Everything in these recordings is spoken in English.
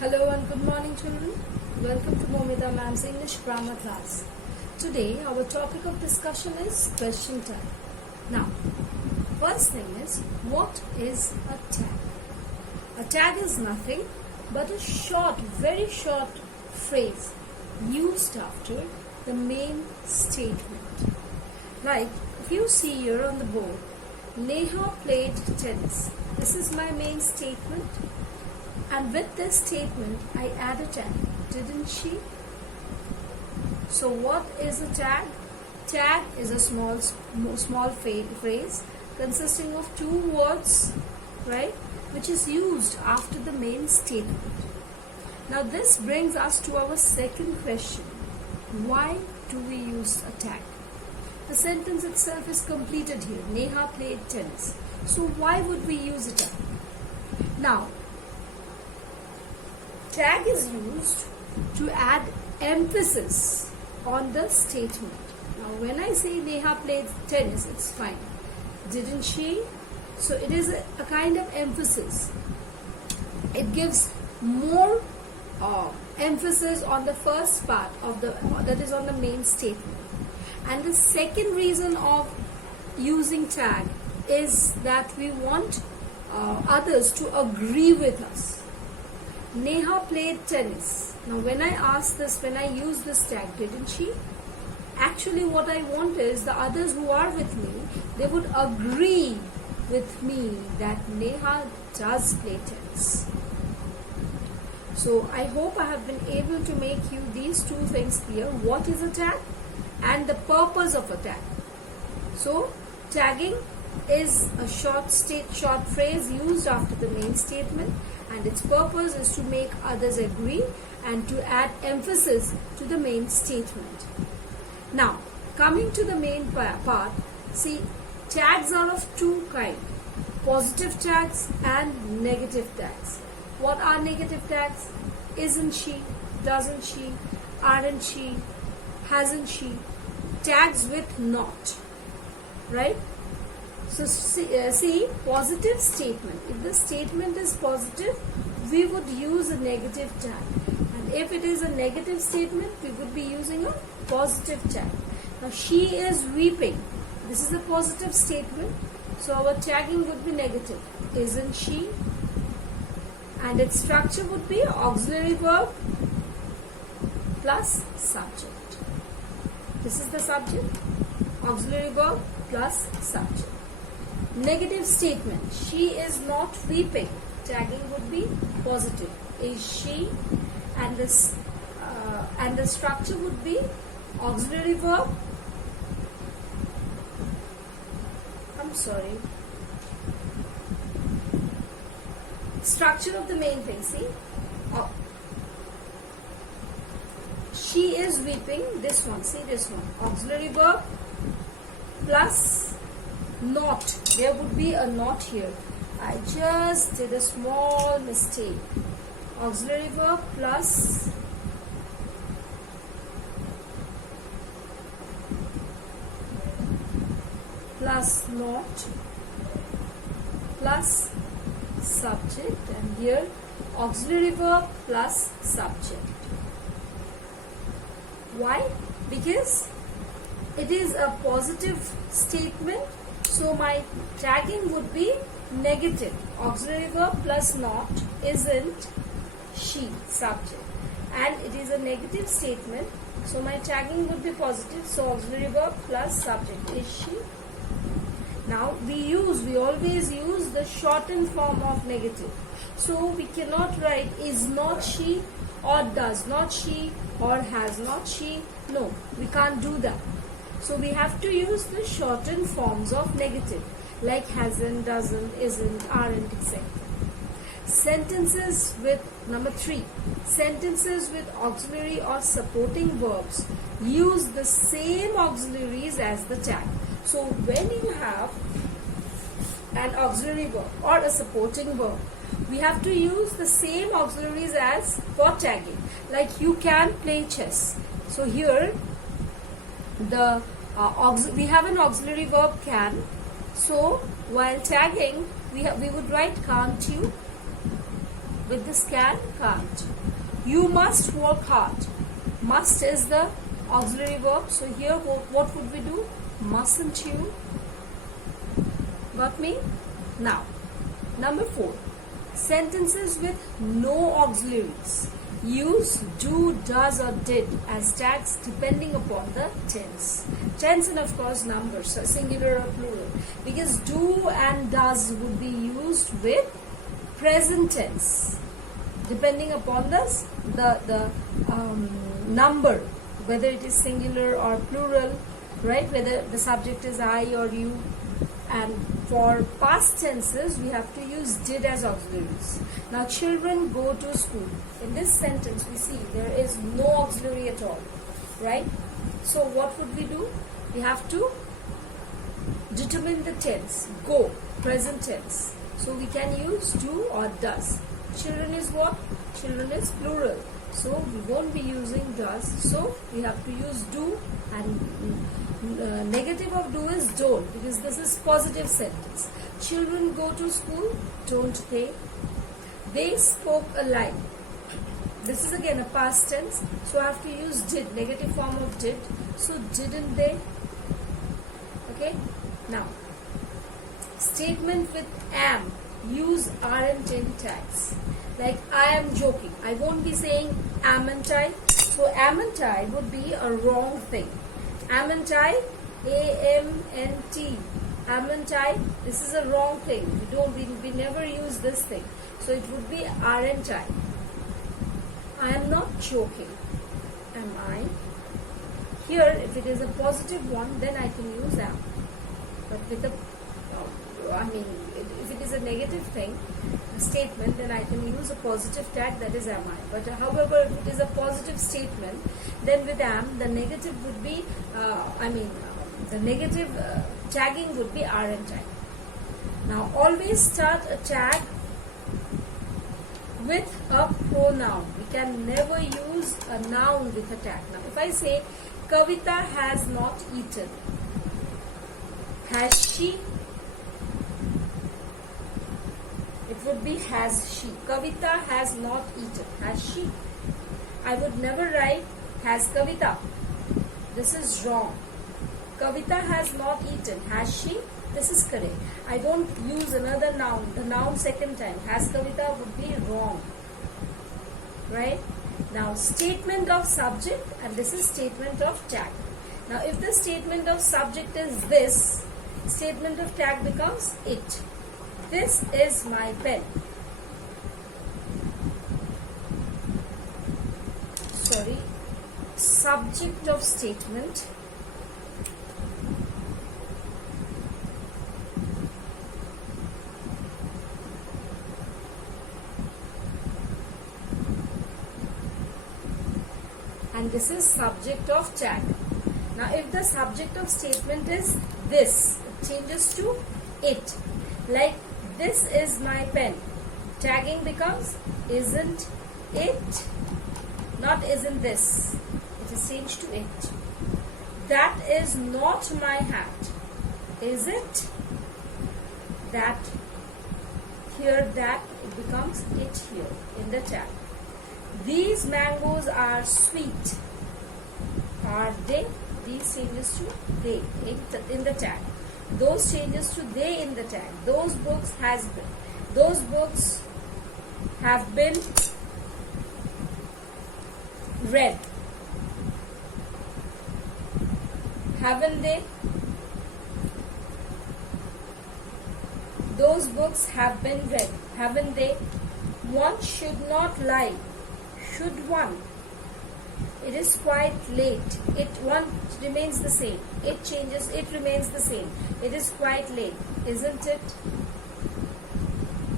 Hello and good morning, children. Welcome to Momita Ma'am's English Grammar class. Today our topic of discussion is question time. Now, first thing is, what is a tag? A tag is nothing but a short, very short phrase used after the main statement. Like, if you see here on the board, Neha played tennis. This is my main statement. And with this statement, I add a tag, didn't she? So what is a tag? Tag is a small phrase consisting of two words, right? Which is used after the main statement. Now this brings us to our second question. Why do we use a tag? The sentence itself is completed here. Neha played tennis. So why would we use a tag? Now, tag is used to add emphasis on the statement. Now when I say Neha played tennis, it's fine. Didn't she? So it is a kind of emphasis. It gives more emphasis on the first part of that is on the main statement. And the second reason of using tag is that we want others to agree with us. Neha played tennis. Now when I ask this, when I use this tag, didn't she? Actually what I want is the others who are with me, they would agree with me that Neha does play tennis. So I hope I have been able to make you these two things clear. What is a tag and the purpose of a tag. So tagging is a short phrase used after the main statement, and its purpose is to make others agree and to add emphasis to the main statement. Now, coming to the main part, see, tags are of two kinds, positive tags and negative tags. What are negative tags? Isn't she, doesn't she, aren't she, hasn't she? Tags with not, right? So see, positive statement. If the statement is positive, we would use a negative tag. And if it is a negative statement, we would be using a positive tag. Now, she is weeping. This is a positive statement. So our tagging would be negative. Isn't she? And its structure would be auxiliary verb plus subject. This is the subject. Auxiliary verb plus subject. Negative statement. She is not weeping. Tagging would be positive. Is she? And this and the structure would be auxiliary verb. I'm sorry. Structure of the main thing. See, she is weeping. This one. See this one. Auxiliary verb plus not. There would be a not here. I just did a small mistake. Auxiliary verb plus not plus subject, and here auxiliary verb plus subject. Why? Because it is a positive statement. So my tagging would be negative. Auxiliary verb plus not, isn't she, subject. And it is a negative statement. So my tagging would be positive. So auxiliary verb plus subject. Is she? Now we always use the shortened form of negative. So we cannot write is not she or does not she or has not she. No, we can't do that. So we have to use the shortened forms of negative like hasn't, doesn't, isn't, aren't, etc. Sentences with number 3. Sentences with auxiliary or supporting verbs use the same auxiliaries as the tag. So when you have an auxiliary verb or a supporting verb, we have to use the same auxiliaries as for tagging. Like you can play chess. So here we have an auxiliary verb can. So while tagging, we would write can't you, with this can, can't. You must work hard. Must is the auxiliary verb. So here what would we do? Mustn't you? Got me? Now, number 4. Sentences with no auxiliaries. Use do, does or did as tags depending upon the tense. Tense and of course numbers, so singular or plural. Because do and does would be used with present tense depending upon the number, whether it is singular or plural, right? Whether the subject is I or you. And for past tenses, we have to use did as auxiliaries. Now, children go to school. In this sentence, we see there is no auxiliary at all, right? So, what would we do? We have to determine the tense. Go, present tense. So, we can use do or does. Children is what? Children is plural. So, we won't be using does. So, we have to use do, and negative of do is don't, because this is positive sentence. Children go to school, don't they? They spoke a lie. This is again a past tense, so I have to use did, negative form of did. So didn't they? Okay. Now, statement with am, use aren't in tags. Like I am joking. I won't be saying amn't I. So amn't I would be a wrong thing. Amn't I? A-M-N-T. Amn't I? This is a wrong thing. We never use this thing. So it would be aren't I. I am not joking. Am I? Here, if it is a positive one, then I can use am. But with a, if it is a negative thing, a statement, then I can use a positive tag, that is am I. But however, if it is a positive statement, then with am, the negative would be, the negative tagging would be aren't I. Now, always start a tag with a pronoun. We can never use a noun with a tag. Now, if I say, Kavita has not eaten. Has she? It would be has she. Kavita has not eaten. Has she? I would never write has Kavita. This is wrong. Kavita has not eaten. Has she? This is correct. I don't use another noun, the noun second time. Has Kavita would be wrong. Right? Now, statement of subject, and this is statement of tag. Now, if the statement of subject is this, statement of tag becomes it. This is my pen. Sorry. Subject of statement. And this is subject of tag. Now, if the subject of statement is this, it changes to it. Like, this is my pen. Tagging becomes isn't it, not isn't this. It is changed to it. That is not my hat. Is it? That. Here, that, it becomes it here in the tag. These mangoes are sweet. Are they? These changes to they in the tag. Those changes to they in the tag. Those books has been. Those books have been read. Haven't they? Those books have been read. Haven't they? One should not lie. Should one? It is quite late. One remains the same. It changes. It remains the same. It is quite late, isn't it?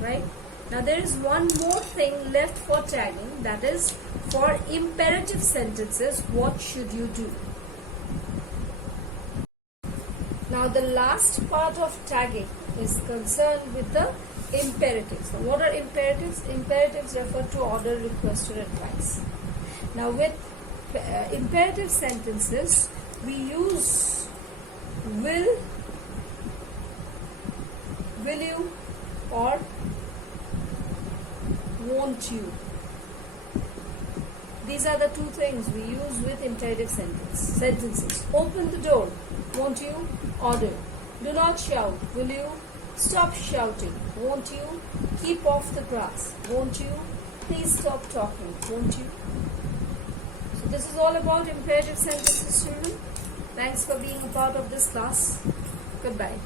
Right? Now there is one more thing left for tagging. That is for imperative sentences. What should you do? Now the last part of tagging is concerned with the imperatives. So what are imperatives? Imperatives refer to order, request, or advice. Now with imperative sentences, we use will you, or won't you. These are the two things we use with imperative sentences. Open the door. Won't you? Order. Do not shout. Will you? Stop shouting. Won't you? Keep off the grass. Won't you? Please stop talking. Won't you? So this is all about imperative sentences, children. Thanks for being a part of this class. Goodbye.